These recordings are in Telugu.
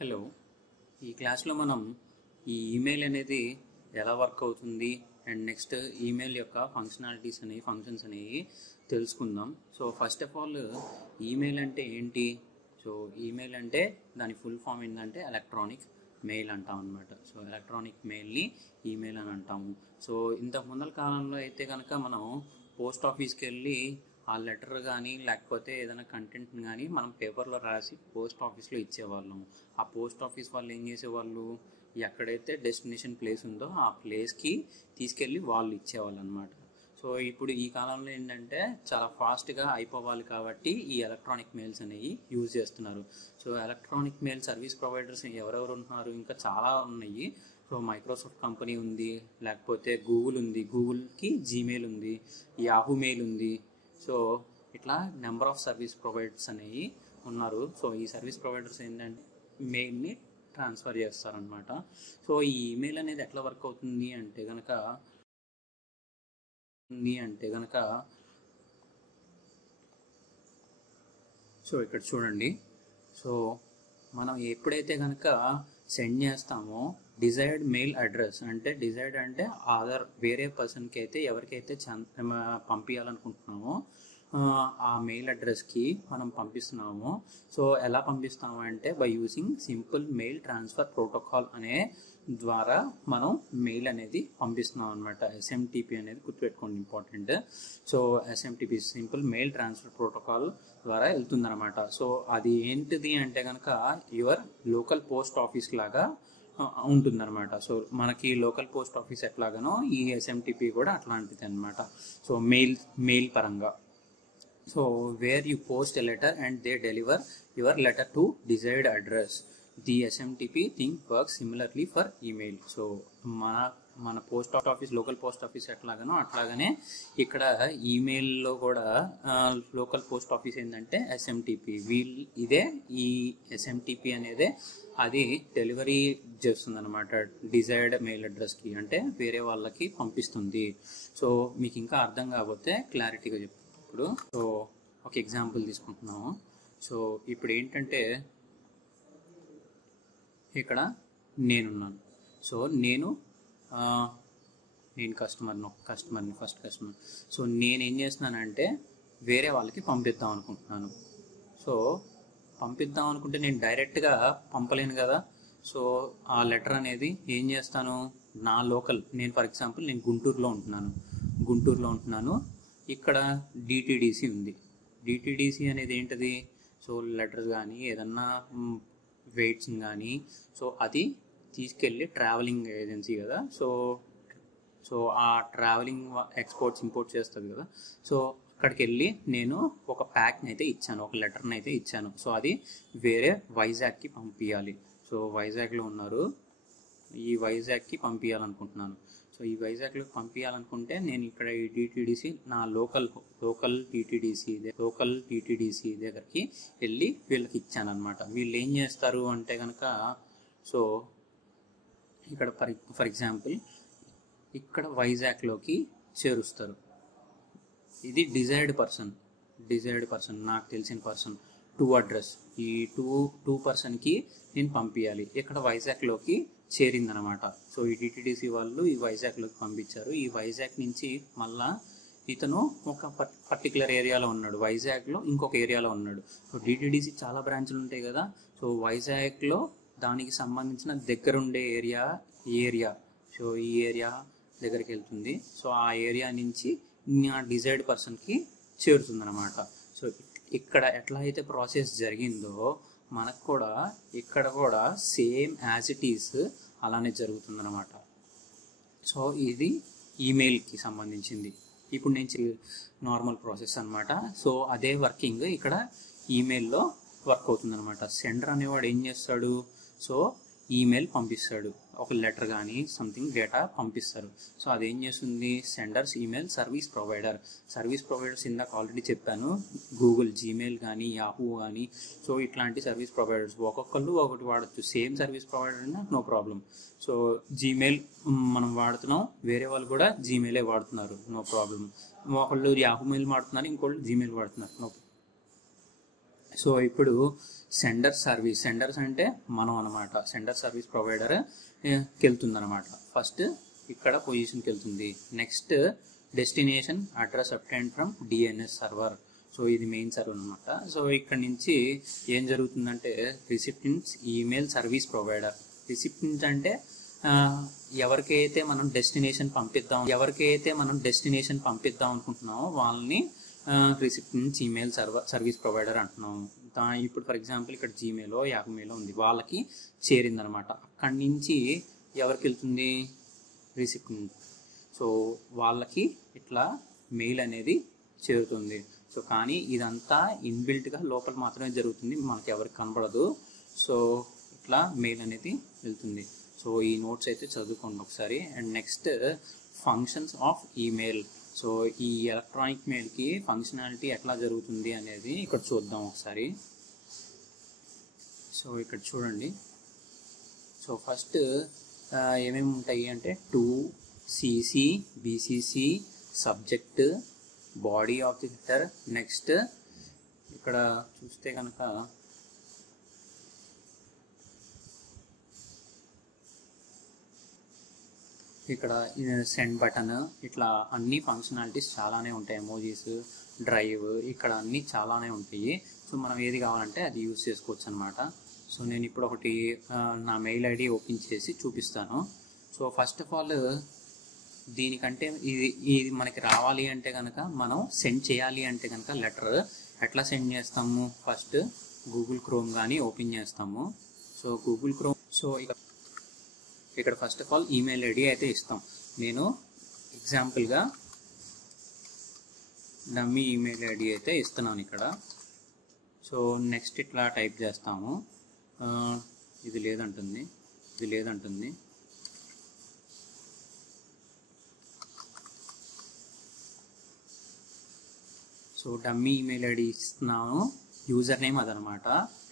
హలో, ఈ క్లాస్లో మనం ఈ ఈమెయిల్ అనేది ఎలా వర్క్ అవుతుంది అండ్ నెక్స్ట్ ఈమెయిల్ యొక్క ఫంక్షన్స్ అనేవి తెలుసుకుందాం. So first of all email అంటే ఏంటి? సో ఈమెయిల్ అంటే దాని ఫుల్ ఫామ్ ఏంటంటే ఎలక్ట్రానిక్ మెయిల్ అంటాం అనమాట. సో ఎలక్ట్రానిక్ మెయిల్ని ఈమెయిల్ అని అంటాము. సో ఇంతకు ముందల కాలంలో అయితే కనుక మనం పోస్ట్ ఆఫీస్కి వెళ్ళి ఆ లెటర్ కానీ లేకపోతే ఏదైనా కంటెంట్ని కానీ మనం పేపర్లో రాసి పోస్ట్ ఆఫీస్లో ఇచ్చేవాళ్ళం. ఆ పోస్ట్ ఆఫీస్ వాళ్ళు ఏం చేసేవాళ్ళు, ఎక్కడైతే డెస్టినేషన్ ప్లేస్ ఉందో ఆ ప్లేస్కి తీసుకెళ్ళి వాళ్ళు ఇచ్చేవాళ్ళు అనమాట. సో ఇప్పుడు ఈ కాలంలో ఏంటంటే చాలా ఫాస్ట్గా అయిపోవాలి కాబట్టి ఈ ఎలక్ట్రానిక్ మెయిల్స్ అనేవి యూజ్ చేస్తున్నారు. So electronic mail service providers ఎవరెవరు ఉంటున్నారు, ఇంకా చాలా ఉన్నాయి. సో మైక్రోసాఫ్ట్ కంపెనీ ఉంది, లేకపోతే గూగుల్ ఉంది, గూగుల్కి జీమెయిల్ ఉంది, యాహూ మెయిల్ ఉంది. సో ఇట్లా నెంబర్ ఆఫ్ సర్వీస్ ప్రొవైడర్స్ అనేవి ఉన్నారు. సో ఈ సర్వీస్ ప్రొవైడర్స్ ఏంటంటే మెయిల్ని ట్రాన్స్ఫర్ చేస్తారనమాట. సో ఈ ఈమెయిల్ అనేది ఎట్లా వర్క్ అవుతుంది అంటే కనుక సో ఇక్కడ చూడండి. సో మనం ఎప్పుడైతే కనుక సెండ్ చేస్తామో డిజైర్డ్ మెయిల్ అడ్రస్ అంటే డిజైర్డ్ అంటే వేరే పర్సన్కి అయితే ఎవరికైతే పంపించాలనుకుంటున్నామో ఆ మెయిల్ అడ్రస్కి మనం పంపిస్తున్నాము. సో ఎలా పంపిస్తాము అంటే by using simple mail transfer protocol అనే ద్వారా మనం మెయిల్ అనేది పంపిస్తున్నాం అనమాట. ఎస్ఎంటిపి అనేది గుర్తుపెట్టుకోండి, important. So SMTP simple mail transfer protocol ద్వారా వెళ్తుందన్నమాట. సో అది ఏంటిది అంటే కనుక యువర్ లోకల్ పోస్ట్ ఆఫీస్ లాగా ఉంటుందన్నమాట. సో మనకి లోకల్ పోస్ట్ ఆఫీస్ ఎట్లాగానో ఈ ఎస్ఎంటిపి కూడా అట్లాంటిది అనమాట. సో మెయిల్ పరంగా so where you post a letter and they deliver your letter to desired address. The SMTP thing work similarly for email. So మన post office local post office ఎట్లాగానో అట్లాగనే ఇక్కడ ఈమెయిల్లో కూడా లోకల్ పోస్ట్ ఆఫీస్ ఏంటంటే ఎస్ఎంటిపి. ఇదే ఈ ఎస్ఎంటిపి అనేది అది డెలివరీ చేస్తుంది అనమాట డిజైర్డ్ మెయిల్ అడ్రస్కి, అంటే వేరే వాళ్ళకి పంపిస్తుంది. సో మీకు ఇంకా అర్థం కాకపోతే క్లారిటీగా చెప్తాను ఇప్పుడు. సో ఒక ఎగ్జాంపుల్ తీసుకుంటున్నాము. సో ఇప్పుడు ఏంటంటే ఇక్కడ నేనున్నాను. సో నేను కస్టమర్ని ఫస్ట్ కస్టమర్. సో నేనేం చేస్తున్నానంటే వేరే వాళ్ళకి పంపిద్దాం అనుకుంటున్నాను. సో పంపిద్దాం అనుకుంటే నేను డైరెక్ట్గా పంపలేను కదా. సో ఆ లెటర్ అనేది ఏం చేస్తాను, నేను ఫర్ ఎగ్జాంపుల్ నేను గుంటూరులో ఉంటున్నాను. ఇక్కడ డిటిడిసి ఉంది. డిటిడిసి అనేది ఏంటిది, సో లెటర్స్ కానీ ఏదన్నా వెయిట్స్ కానీ సో అది తీసుకెళ్ళి ట్రావెలింగ్ ఏజెన్సీ కదా. సో ఆ ట్రావెలింగ్ ఎక్స్పోర్ట్స్ ఇంపోర్ట్ చేస్తుంది కదా. సో అక్కడికి వెళ్ళి నేను ఒక ప్యాక్ని అయితే ఇచ్చాను, ఒక లెటర్ని అయితే ఇచ్చాను. సో అది వేరే వైజాగ్కి పంపించాలి. సో వైజాగ్లో ఉన్నారు, ఈ వైజాగ్కి పంపించాలనుకుంటున్నాను. సో ఈ వైజాగ్లో పంపించాలనుకుంటే నేను ఇక్కడ ఈ డిటిడిసి నా లోకల్ టీటీడీసీ దగ్గరికి వెళ్ళి వీళ్ళకి ఇచ్చాను అనమాట. వీళ్ళు ఏం చేస్తారు అంటే కనుక సో ఇక్కడ ఫర్ ఎగ్జాంపుల్ ఇక్కడ వైజాగ్లోకి చేరుస్తారు. ఇది డిజైర్డ్ పర్సన్ నాకు తెలిసిన పర్సన్ అడ్రస్. ఈ టూ పర్సన్కి నేను పంపించాలి. ఇక్కడ వైజాగ్లోకి చేరిందనమాట. సో ఈ డిటిడిసి వాళ్ళు ఈ వైజాగ్లోకి పంపించారు. ఈ వైజాగ్ నుంచి మళ్ళా ఇతను ఒక పర్టికులర్ ఏరియాలో ఉన్నాడు, వైజాగ్లో ఇంకొక ఏరియాలో ఉన్నాడు. సో డిటిడిసి చాలా బ్రాంచ్లు ఉంటాయి కదా. సో వైజాగ్లో దానికి సంబంధించిన దగ్గరుండే ఏరియా సో ఈ ఏరియా దగ్గరికి వెళ్తుంది. సో ఆ ఏరియా నుంచి నా డిజైర్డ్ పర్సన్కి చేరుతుందన్నమాట. సో ఇక్కడ ఎట్లా అయితే ప్రాసెస్ జరిగిందో మనకు కూడా ఇక్కడ కూడా సేమ్ యాజ్ ఇట్ ఈస్ అలానే జరుగుతుందన్నమాట. సో ఇది ఈమెయిల్కి సంబంధించింది. ఇప్పుడు నేను నార్మల్ ప్రాసెస్ అనమాట. సో అదే వర్కింగ్ ఇక్కడ ఈమెయిల్లో వర్క్ అవుతుందన్నమాట. సెండర్ అనేవాడు ఏం చేస్తాడు, సో ఈమెయిల్ పంపిస్తాడు, ఒక లెటర్ కానీ సంథింగ్ డేటా పంపిస్తారు. సో అదేం చేస్తుంది, సెండర్స్ ఈమెయిల్ సర్వీస్ ప్రొవైడర్స్ ఇందాక ఆల్రెడీ చెప్పాను, గూగుల్, జీమెయిల్ కానీ యాహూ కానీ. సో ఇట్లాంటి సర్వీస్ ప్రొవైడర్స్ ఒక్కొక్కళ్ళు ఒకటి వాడచ్చు. సేమ్ సర్వీస్ ప్రొవైడర్ అయినా నో ప్రాబ్లం. సో జీమెయిల్ మనం వాడుతున్నాం, వేరే వాళ్ళు కూడా జీమెయిలే వాడుతున్నారు, నో ప్రాబ్లం. ఒకళ్ళు యాహూ మెయిల్ వాడుతున్నారు, ఇంకోళ్ళు జీమెయిల్ వాడుతున్నారు, నో. సో ఇప్పుడు సెండర్స్ అంటే మనం అనమాట. సెండర్ సర్వీస్ ప్రొవైడర్కి వెళ్తుంది అనమాట. ఫస్ట్ ఇక్కడ పొజిషన్కి వెళ్తుంది. Next destination address obtained from DNS server. So ఇది మెయిన్ సర్వర్ అనమాట. సో ఇక్కడ నుంచి ఏం జరుగుతుందంటే recipients email service provider. Recipients అంటే ఎవరికైతే మనం డెస్టినేషన్ పంపిద్దాం అనుకుంటున్నామో వాళ్ళని రిసిప్టెంట్స్ ఈమెయిల్ సర్వీస్ ప్రొవైడర్ అంటున్నాము. ఇప్పుడు ఫర్ ఎగ్జాంపుల్ ఇక్కడ జీమెయిలో యాహూమెయిలో ఉంది, వాళ్ళకి చేరిందనమాట. అక్కడి నుంచి ఎవరికి వెళ్తుంది? రిసిప్టెంట్. సో వాళ్ళకి ఇట్లా మెయిల్ అనేది చేరుతుంది. సో కానీ ఇదంతా ఇన్బిల్ట్గా లోపల మాత్రమే జరుగుతుంది, మనకి ఎవరికి కనపడదు. సో ఇట్లా మెయిల్ అనేది వెళ్తుంది. సో ఈ నోట్స్ అయితే చదువుకోండి ఒకసారి. And next functions of email. So ఈ ఎలక్ట్రానిక్ మెయిల్కి ఫంక్షనాలిటీ ఎట్లా జరుగుతుంది అనేది ఇక్కడ చూద్దాం ఒకసారి. సో ఇక్కడ చూడండి. సో ఫస్ట్ ఏమేమి ఉంటాయి అంటే to CC, BCC, subject, body of the letter. Next ఇక్కడ చూస్తే కనుక ఇక్కడ సెండ్ బటన్, ఇట్లా అన్ని ఫంక్షనాలిటీస్ చాలానే ఉంటాయి. ఎమోజీస్, డ్రైవ్, ఇక్కడ అన్నీ చాలానే ఉంటాయి. సో మనం ఏది కావాలంటే అది యూజ్ చేసుకోవచ్చు అనమాట. సో నేను ఇప్పుడు ఒకటి నా మెయిల్ ఐడి ఓపెన్ చేసి చూపిస్తాను. సో ఫస్ట్ ఆఫ్ ఆల్ దీనికంటే ఇది మనకి రావాలి అంటే కనుక మనం సెండ్ చేయాలి అంటే కనుక లెటర్ ఎట్లా సెండ్ చేస్తాము? ఫస్ట్ గూగుల్ క్రోమ్ కానీ ఓపెన్ చేస్తాము. So Google chrome. సో ఇక్కడ first of all email ID అయితే ఇస్తాం. నేను ఎగ్జాంపుల్గా డమ్మీ ఈమెయిల్ ఐడి అయితే ఇస్తున్నాను ఇక్కడ. సో నెక్స్ట్ ఇట్లా టైప్ చేస్తాము. ఇది లేదంటుంది. సో డమ్మీ ఈమెయిల్ ఐడి ఇస్తున్నాను, యూజర్ నేమ్ అదనమాట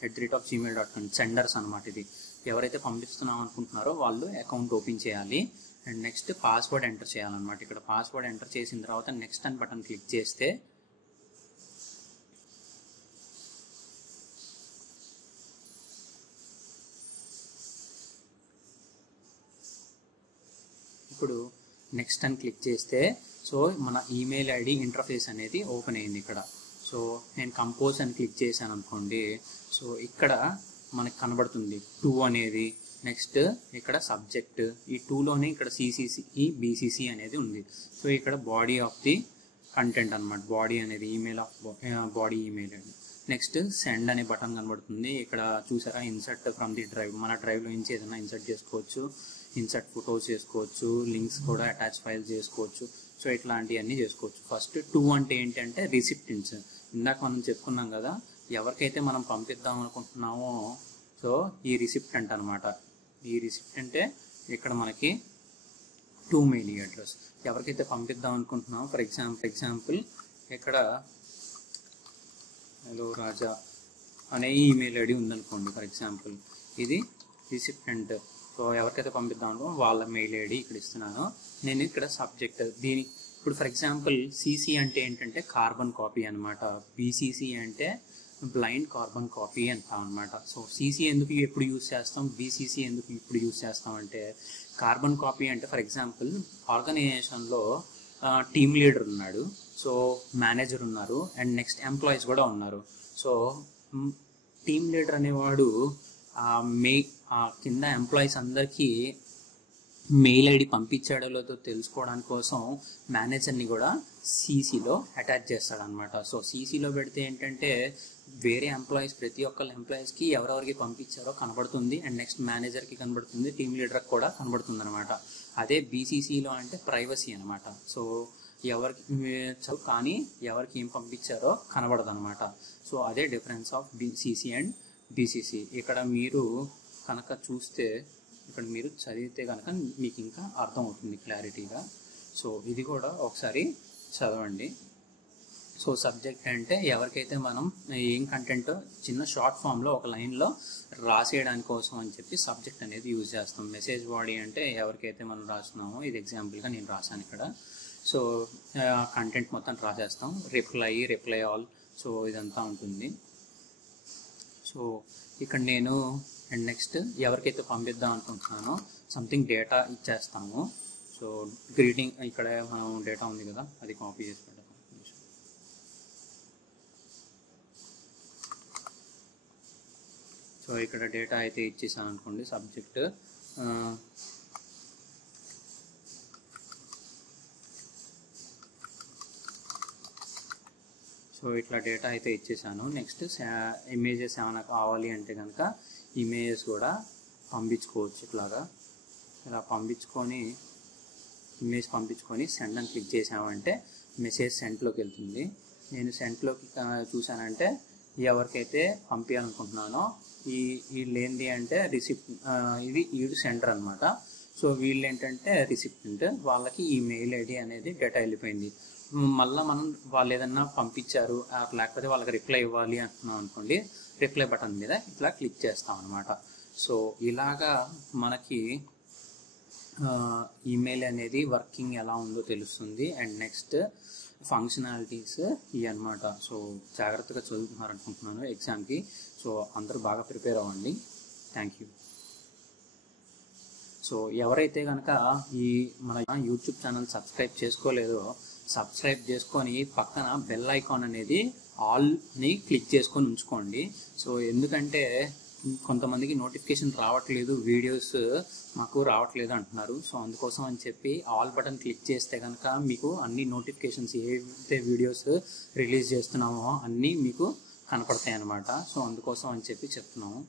@gmail.com. సెండర్స్ అనమాట. ఇది ఎవరైతే పంపిస్తున్నాం అనుకుంటున్నారో వాళ్ళు అకౌంట్ ఓపెన్ చేయాలి. అండ్ నెక్స్ట్ పాస్వర్డ్ ఎంటర్ చేయాలన్నమాట. ఇక్కడ పాస్వర్డ్ ఎంటర్ చేసిన తర్వాత నెక్స్ట్ అని బటన్ క్లిక్ చేస్తే ఇప్పుడు నెక్స్ట్ అని క్లిక్ చేస్తే సో మన ఈమెయిల్ ఐడి ఇంటర్ఫేస్ అనేది ఓపెన్ అయింది ఇక్కడ. సో నేను కంపోజ్ అని క్లిక్ చేశాను అనుకోండి. సో ఇక్కడ మనకి కనబడుతుంది 2 అనేది. నెక్స్ట్ ఇక్కడ సబ్జెక్ట్, ఈ 2లోనే ఇక్కడ సిసిసి, బిసిసి అనేది ఉంది. సో ఇక్కడ బాడీ ఆఫ్ ది కంటెంట్ అనమాట. బాడీ అనేది email of body email ID. Next send అనే బటన్ కనబడుతుంది. ఇక్కడ చూసారా ఇన్సర్ట్ ఫ్రమ్ ది డ్రైవ్. మన డ్రైవ్లో నుంచి ఏదైనా ఇన్సర్ట్ చేసుకోవచ్చు, ఇన్సర్ట్ ఫొటోస్ చేసుకోవచ్చు, లింక్స్ కూడా అటాచ్ ఫైల్ చేసుకోవచ్చు. సో ఇట్లాంటివన్నీ చేసుకోవచ్చు. ఫస్ట్ 2 అంటే ఏంటంటే రిసిప్టెంట్స్. ఇందాక మనం చెప్పుకున్నాం కదా, ఎవరికైతే మనం పంపిద్దాం అనుకుంటున్నామో సో ఈ రిసిప్టెంట్ అనమాట. ఈ రిసిప్టెంటే ఇక్కడ మనకి టు మెయిల్ అడ్రస్. ఎవరికైతే పంపిద్దాం అనుకుంటున్నామో ఫర్ ఎగ్జాంపుల్ ఇక్కడ హలో రాజా అనే ఈమెయిల్ ఐడి ఉందనుకోండి ఫర్ ఎగ్జాంపుల్. ఇది రిసిప్టెంట్. సో ఎవరికైతే పంపిద్దామో వాళ్ళ మెయిల్ ఐడి ఇక్కడ ఇస్తున్నాను. నేను ఇక్కడ సబ్జెక్ట్ ఇప్పుడు ఫర్ ఎగ్జాంపుల్ సిసి అంటే ఏంటంటే కార్బన్ కాపీ అనమాట. బిసిసి అంటే బ్లైండ్ కార్బన్ కాపీ అంటాం అనమాట. సో సిసి ఎందుకు ఎప్పుడు యూజ్ చేస్తాం, బిసిసి ఎందుకు ఇప్పుడు యూజ్ చేస్తాం అంటే కార్బన్ కాపీ అంటే ఫర్ ఎగ్జాంపుల్ ఆర్గనైజేషన్లో టీమ్ లీడర్ ఉన్నాడు, సో మేనేజర్ ఉన్నారు, అండ్ నెక్స్ట్ ఎంప్లాయీస్ కూడా ఉన్నారు. సో టీమ్ లీడర్ అనేవాడు కింద ఎంప్లాయీస్ అందరికీ మెయిల్ ఐడి పంపించాడో లేదో తెలుసుకోవడానికి కోసం మేనేజర్ని కూడా సీసీలో అటాచ్ చేస్తాడనమాట. సో సీసీలో పెడితే ఏంటంటే వేరే ఎంప్లాయీస్ ప్రతి ఒక్కళ్ళ ఎంప్లాయీస్కి ఎవరెవరికి పంపించారో కనబడుతుంది, అండ్ నెక్స్ట్ మేనేజర్కి కనబడుతుంది, టీమ్ లీడర్కి కూడా కనబడుతుంది అనమాట. అదే బీసీసీలో అంటే ప్రైవసీ అనమాట. సో ఎవరికి కానీ ఎవరికి ఏం పంపించారో కనబడదు అనమాట. సో అదే difference of BCC and BCC. ఇక్కడ మీరు కనుక చూస్తే, ఇక్కడ మీరు చదివితే కనుక మీకు ఇంకా అర్థం అవుతుంది క్లారిటీగా. సో ఇది కూడా ఒకసారి చదవండి. సో సబ్జెక్ట్ అంటే ఎవరికైతే మనం ఏం కంటెంట్ చిన్న షార్ట్ ఫామ్లో ఒక లైన్లో రాసేయడానికి కోసం అని చెప్పి సబ్జెక్ట్ అనేది యూజ్ చేస్తాం. మెసేజ్ బాడీ అంటే ఎవరికైతే మనం రాస్తున్నామో, ఇది ఎగ్జాంపుల్గా నేను రాశాను ఇక్కడ. సో కంటెంట్ మొత్తం రాసేస్తాం. రిప్లై ఆల్, సో ఇదంతా ఉంటుంది. సో ఇక్కడ నేను అండ్ నెక్స్ట్ ఎవరికైతే పంపిద్దాం అనుకుంటున్నానో సంథింగ్ డేటా ఇచ్చేస్తాము. సో గ్రీటింగ్ ఇక్కడ మనం డేటా ఉంది కదా, అది కాపీ చేసి పెడతాం. సో ఇక్కడ డేటా అయితే ఇచ్చేసాను అనుకోండి, సబ్జెక్ట్ సో ఇట్లా డేటా అయితే ఇచ్చేసాను. నెక్స్ట్ ఇమేజెస్ ఏమైనా కావాలి అంటే కనుక ఇమేజెస్ కూడా పంపించుకోవచ్చు. ఇట్లాగా ఇలా పంపించుకొని ఇమేజ్ పంపించుకొని సెండ్ అని క్లిక్ చేసామంటే మెసేజ్ సెంట్లోకి వెళ్తుంది. నేను సెంట్లోకి చూసానంటే ఎవరికైతే పంపించాలనుకుంటున్నానో వీళ్ళు ఏంటి అంటే ఇది వీడు సెంటర్ అనమాట. సో వీళ్ళు ఏంటంటే రిసిప్టెంట్, వాళ్ళకి ఈ మెయిల్ ఐడి అనేది డేటా వెళ్ళిపోయింది. మళ్ళీ మనం వాళ్ళు ఏదన్నా పంపించారు లేకపోతే వాళ్ళకి రిప్లై ఇవ్వాలి అంటున్నాం అనుకోండి, రిప్లై బటన్ మీద ఇట్లా క్లిక్ చేస్తాం అనమాట. సో ఇలాగా మనకి ఈమెయిల్ అనేది వర్కింగ్ ఎలా ఉందో తెలుస్తుంది. అండ్ నెక్స్ట్ ఫంక్షనాలిటీస్ ఇవి అనమాట. సో జాగ్రత్తగా చదువుతున్నారు అనుకుంటున్నాను ఎగ్జామ్కి. సో అందరూ బాగా ప్రిపేర్ అవ్వండి. Thank you. సో ఎవరైతే కనుక మన యూట్యూబ్ ఛానల్ సబ్స్క్రైబ్ చేసుకోలేదో సబ్స్క్రైబ్ చేసుకొని పక్కన బెల్ ఐకాన్ అనేది ఆల్ని క్లిక్ చేసుకొని ఉంచుకోండి. సో ఎందుకంటే కొంతమందికి నోటిఫికేషన్ రావట్లేదు, వీడియోస్ మాకు రావట్లేదు అంటున్నారు. సో అందుకోసం అని చెప్పి ఆల్ బటన్ క్లిక్ చేస్తే కనుక మీకు అన్ని నోటిఫికేషన్స్ ఏవైతే వీడియోస్ రిలీజ్ చేస్తున్నామో అన్నీ మీకు కనపడతాయి అన్నమాట. సో అందుకోసం అని చెప్పి చెప్తున్నాము.